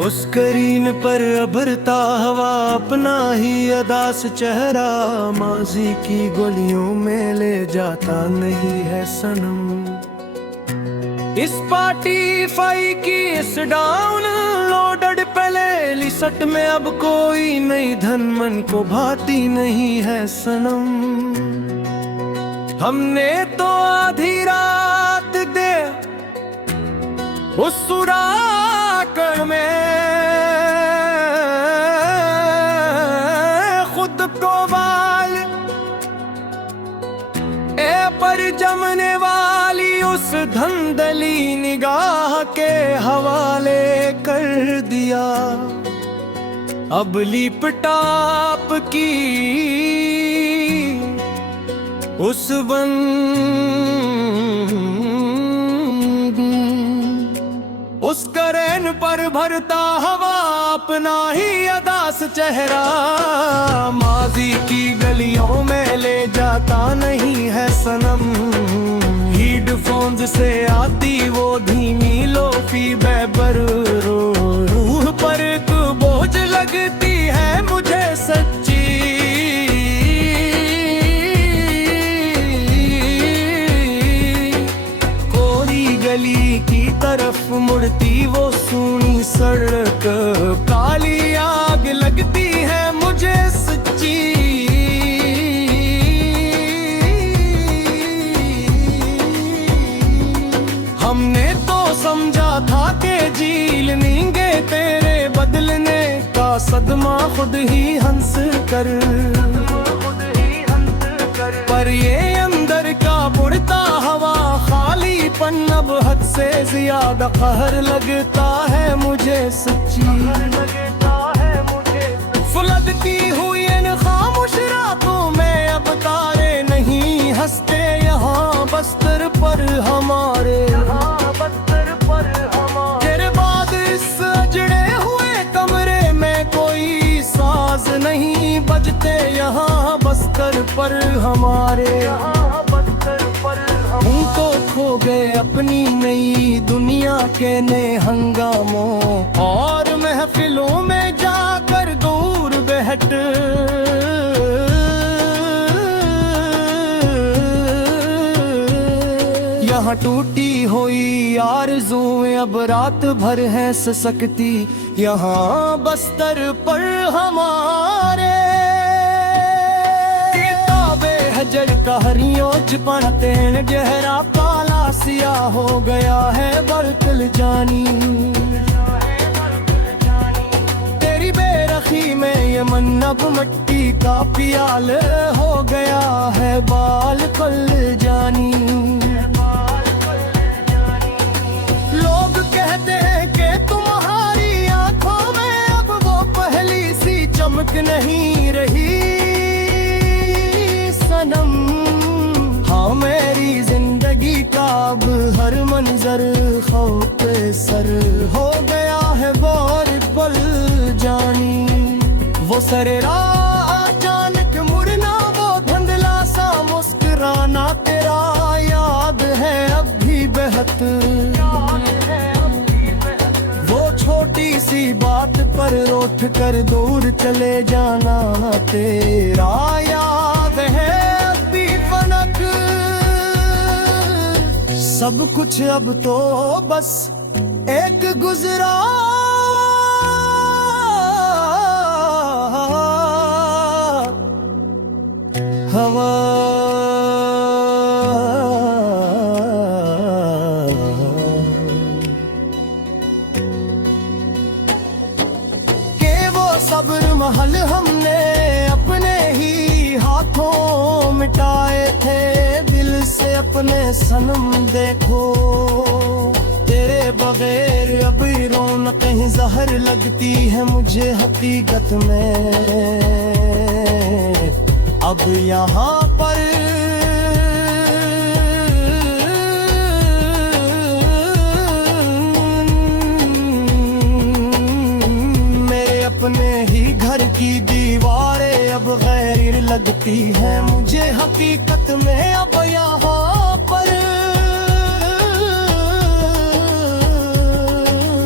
उस करीन पर अभरता हवा अपना ही अदास चेहरा, माजी की गलियों में ले जाता नहीं है सनम। इस स्पॉटिफाई की इस डाउन लोडेड प्ले लिस्ट में अब कोई नई धन मन को भाती नहीं है सनम। हमने तो आधी रात दे उस सुराकर में खुद को बाल पर जमने वाली उस धंधली निगाह के हवाले कर दिया। अब लिपटाप की उस उस करेन पर भरता हवा अपना ही अदास चेहरा, माजी की गलियों में ले जाता नहीं है सनम। हेडफोन्स से आती वो धीमी लोफी बेबर रूह पर एक बोझ लगती है मुझे सच्ची। गली की तरफ मुड़ती वो सूनी सड़क, काली आग लगती है मुझे सच्ची। हमने तो समझा था कि झील लेंगे तेरे बदलने का सदमा खुद ही हंस कर, पर ये अंदर का बुढ़ता हवा खालीपन अब हद से ज्यादा कहर लगता है मुझे सच्ची। फुलदती हुई इन खामोश रातों में अब तारे नहीं हंसते यहाँ बस्तर पर हमारे। तेरे बाद इस अजड़े हुए कमरे में कोई साज नहीं बजते यहाँ बस्तर पर हमारे। हम तो खो गए अपनी नई दुनिया के नए हंगामों और महफिलों में जाकर दूर बहट। यहाँ टूटी हुई आरज़ूएं अब रात भर है ससकती यहाँ बस्तर पर हमारे। हजर का हरियों पढ़ते गहरा काला सिया हो गया है बरकल जानी। तेरी बेरखी में ये मन अब मट्टी का पियाल हो गया है बाल कल जानी। लोग कहते हैं कि तुम्हारी आंखों में अब वो पहली सी चमक नहीं रही सनम। हाँ मेरी जिंदगी का अब हर मंजर खौफ सर हो गया है बार पल जानी। वो सरेरा अचानक मुड़ना वो धुंधला सा मुस्कुराना तेरा याद है अब भी बेहद। वो छोटी सी बात पर उठ कर दूर चले जाना तेरा याद है अभी फनक। सब कुछ अब तो बस एक गुजरा हवा। सब्र महल हमने अपने ही हाथों मिटाए थे दिल से अपने सनम। देखो तेरे बगैर अभी रौनकें जहर लगती है मुझे हकीकत में। अब यहाँ पर अपने ही घर की दीवारें अब गैर लगती है मुझे हकीकत में। अब यहाँ पर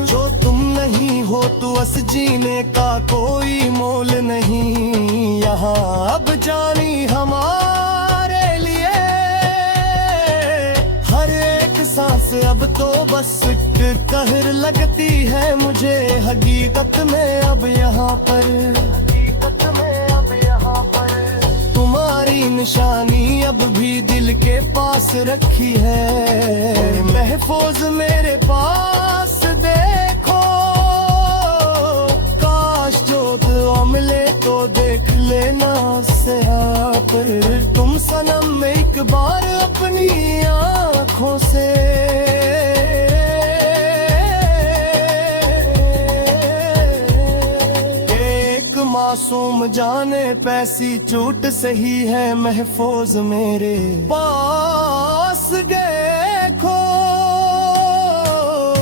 जो तुम नहीं हो तू बस जीने का कोई मोल नहीं यहाँ अब जानी हमारे लिए। हर एक सांस अब तो बस एक कहर लगती है मुझे हकीकत में अब यहाँ पर। तुम्हारी निशानी अब भी दिल के पास रखी है, महफूज मेरे पास देखो। काश जो तो मिले तो देख लेना से पर तुम सनम एक बार अपनी आँखों से। मासूम जाने पैसी चोट सही है महफूज मेरे पास देखो।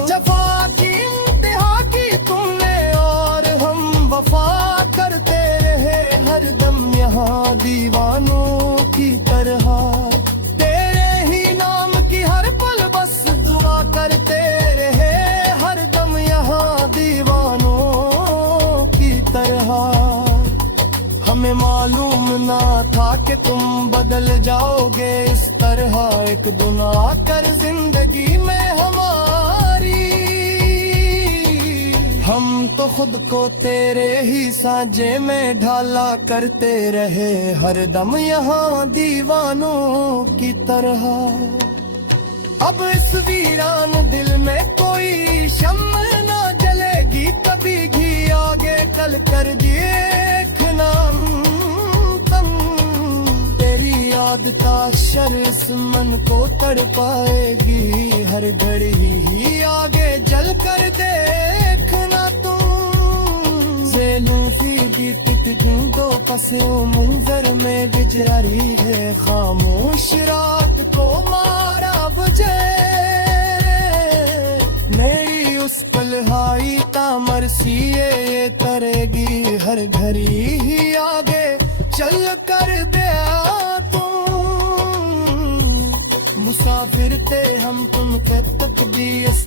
जफा की इंतहा की तुमने और हम वफा करते रहे हरदम यहाँ दीवानों की तरह। तेरे ही नाम की हर पल बस दुआ करते रहे हरदम यहाँ दीवानों की तरह। हमें मालूम ना था कि तुम बदल जाओगे इस तरह एक दिन आकर जिंदगी में हमारी। हम तो खुद को तेरे ही साजे में ढाला करते रहे हरदम यहाँ दीवानों की तरह। अब इस वीरान दिल में कोई शम्म ना जलेगी कभी घी आगे कल कर देखना तम। तेरी याद ताशर इस मन को तड़पाएगी हर घड़ी ही आगे जल कर देखना तुम। ज़ेलूफ़ी की तितलियों पसे मंजर में बिजरी है खामोश रात को मारा बुझे। मेरी उस पलहाई तामर सीए ये तरेगी हर घड़ी ही आगे चल कर दिया तुम। मुसाफिर थे हम तुम के तकदीर